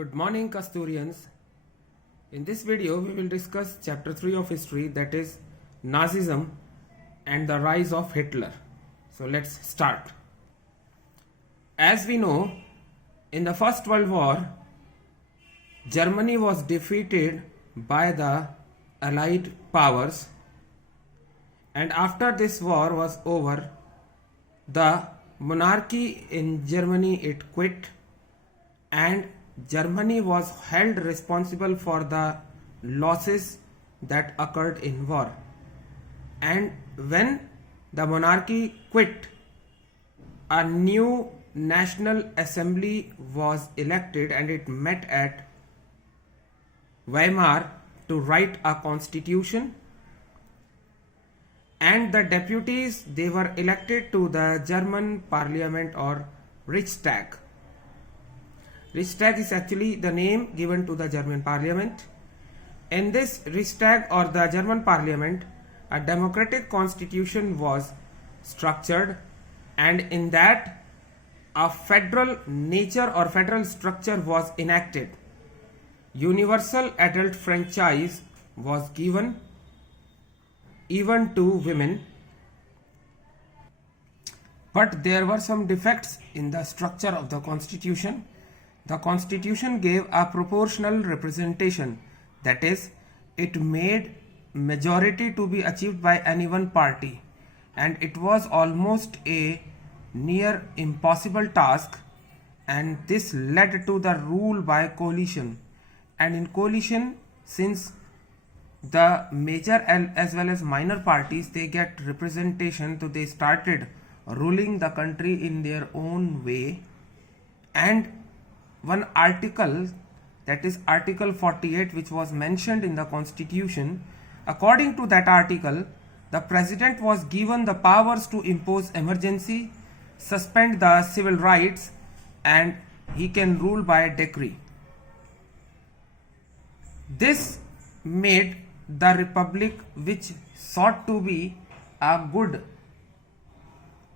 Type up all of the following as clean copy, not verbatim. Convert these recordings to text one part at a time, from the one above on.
Good morning, Kasturians. In this video, we will discuss chapter 3 of history, that is Nazism and the rise of Hitler. So let's start. As we know, in the First World War, Germany was defeated by the Allied powers, and after this war was over, the monarchy in Germany, it quit, and Germany was held responsible for the losses that occurred in war. And when the monarchy quit, a new National Assembly was elected, and it met at Weimar to write a constitution, and the deputies, they were elected to the German parliament or Reichstag. Reichstag is actually the name given to the German parliament. In this Reichstag or the German parliament, a democratic constitution was structured, and in that a federal nature or federal structure was enacted. Universal adult franchise was given even to women, but there were some defects in the structure of the constitution. The constitution gave a proportional representation, that is, it made majority to be achieved by any one party, and it was almost a near impossible task, and this led to the rule by coalition. And in coalition, since the major as well as minor parties, they get representation, so they started ruling the country in their own way. And one article, that is Article 48, which was mentioned in the constitution, according to that article, the president was given the powers to impose emergency, suspend the civil rights, and he can rule by decree. This made the republic, which sought to be a good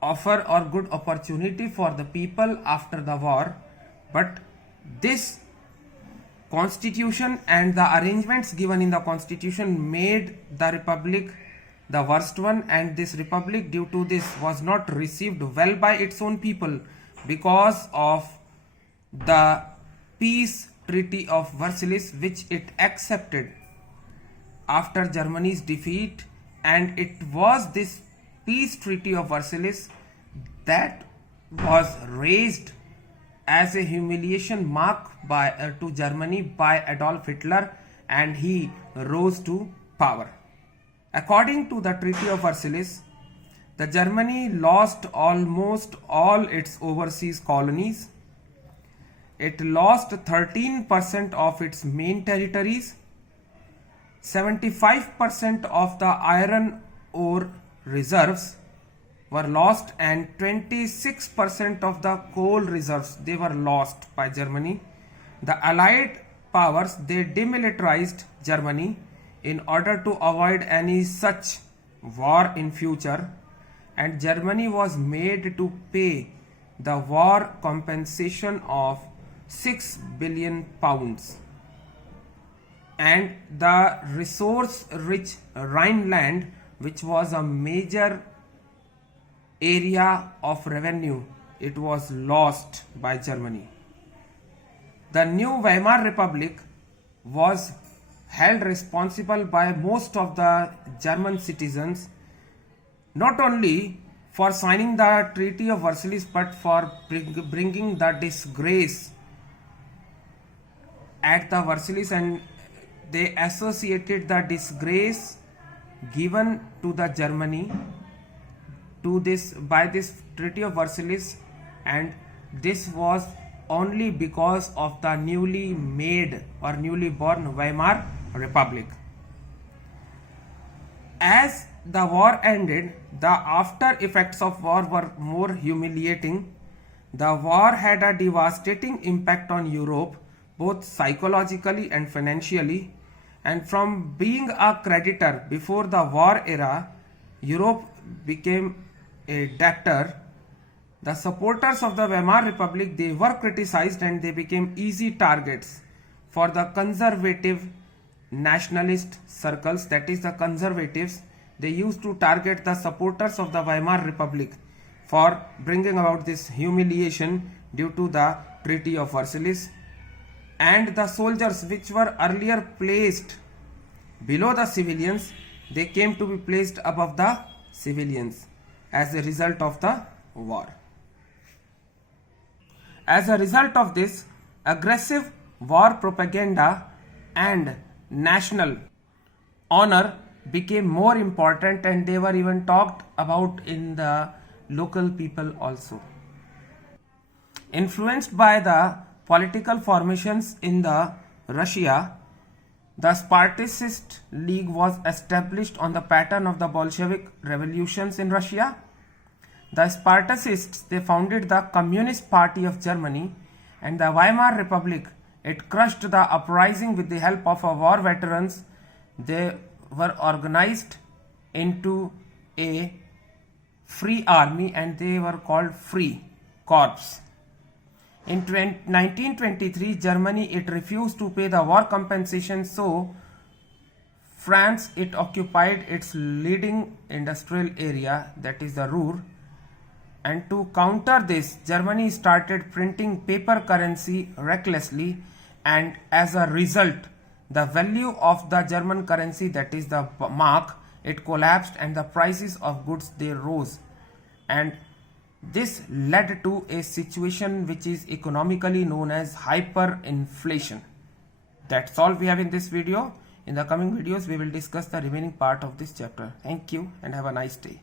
offer or good opportunity for the people after the war, but this constitution and the arrangements given in the constitution made the republic the worst one, and this republic, due to this, was not received well by its own people because of the peace treaty of Versailles, which it accepted after Germany's defeat. And it was this peace treaty of Versailles that was raised as a humiliation mark to Germany by Adolf Hitler, and he rose to power. According to the Treaty of Versailles, the Germany lost almost all its overseas colonies. It lost 13% of its main territories, 75% of the iron ore reserves were lost, and 26% of the coal reserves, they were lost by Germany. The Allied powers, they demilitarized Germany in order to avoid any such war in future, and Germany was made to pay the war compensation of 6 billion pounds. And the resource rich Rhineland, which was a major area of revenue, it was lost by Germany. The new Weimar Republic was held responsible by most of the German citizens, not only for signing the Treaty of Versailles, but for bringing the disgrace at the Versailles, and they associated the disgrace given to the Germany to this by this Treaty of Versailles, and this was only because of the newly made or newly born Weimar Republic. As the war ended, the after effects of war were more humiliating. The war had a devastating impact on Europe, both psychologically and financially, and from being a creditor before the war era, Europe became a debtor, The supporters of the Weimar Republic, they were criticized and they became easy targets for the conservative nationalist circles, that is the conservatives. They used to target the supporters of the Weimar Republic for bringing about this humiliation due to the Treaty of Versailles. And the soldiers which were earlier placed below the civilians, they came to be placed above the civilians as a result of the war. As a result of this, aggressive war propaganda and national honor became more important, and they were even talked about in the local people also. Influenced by the political formations in the Russia, the Spartacist League was established on the pattern of the Bolshevik revolutions in Russia. The Spartacists, they founded the Communist Party of Germany, and the Weimar Republic, it crushed the uprising with the help of war veterans. They were organized into a free army and they were called Free Corps. In 1923, Germany, it refused to pay the war compensation, so France, it occupied its leading industrial area, that is the Ruhr. And to counter this, Germany started printing paper currency recklessly, and as a result, the value of the German currency, that is the mark, it collapsed and the prices of goods, they rose. And this led to a situation which is economically known as hyperinflation. That's all we have in this video. In the coming videos, we will discuss the remaining part of this chapter. Thank you and have a nice day.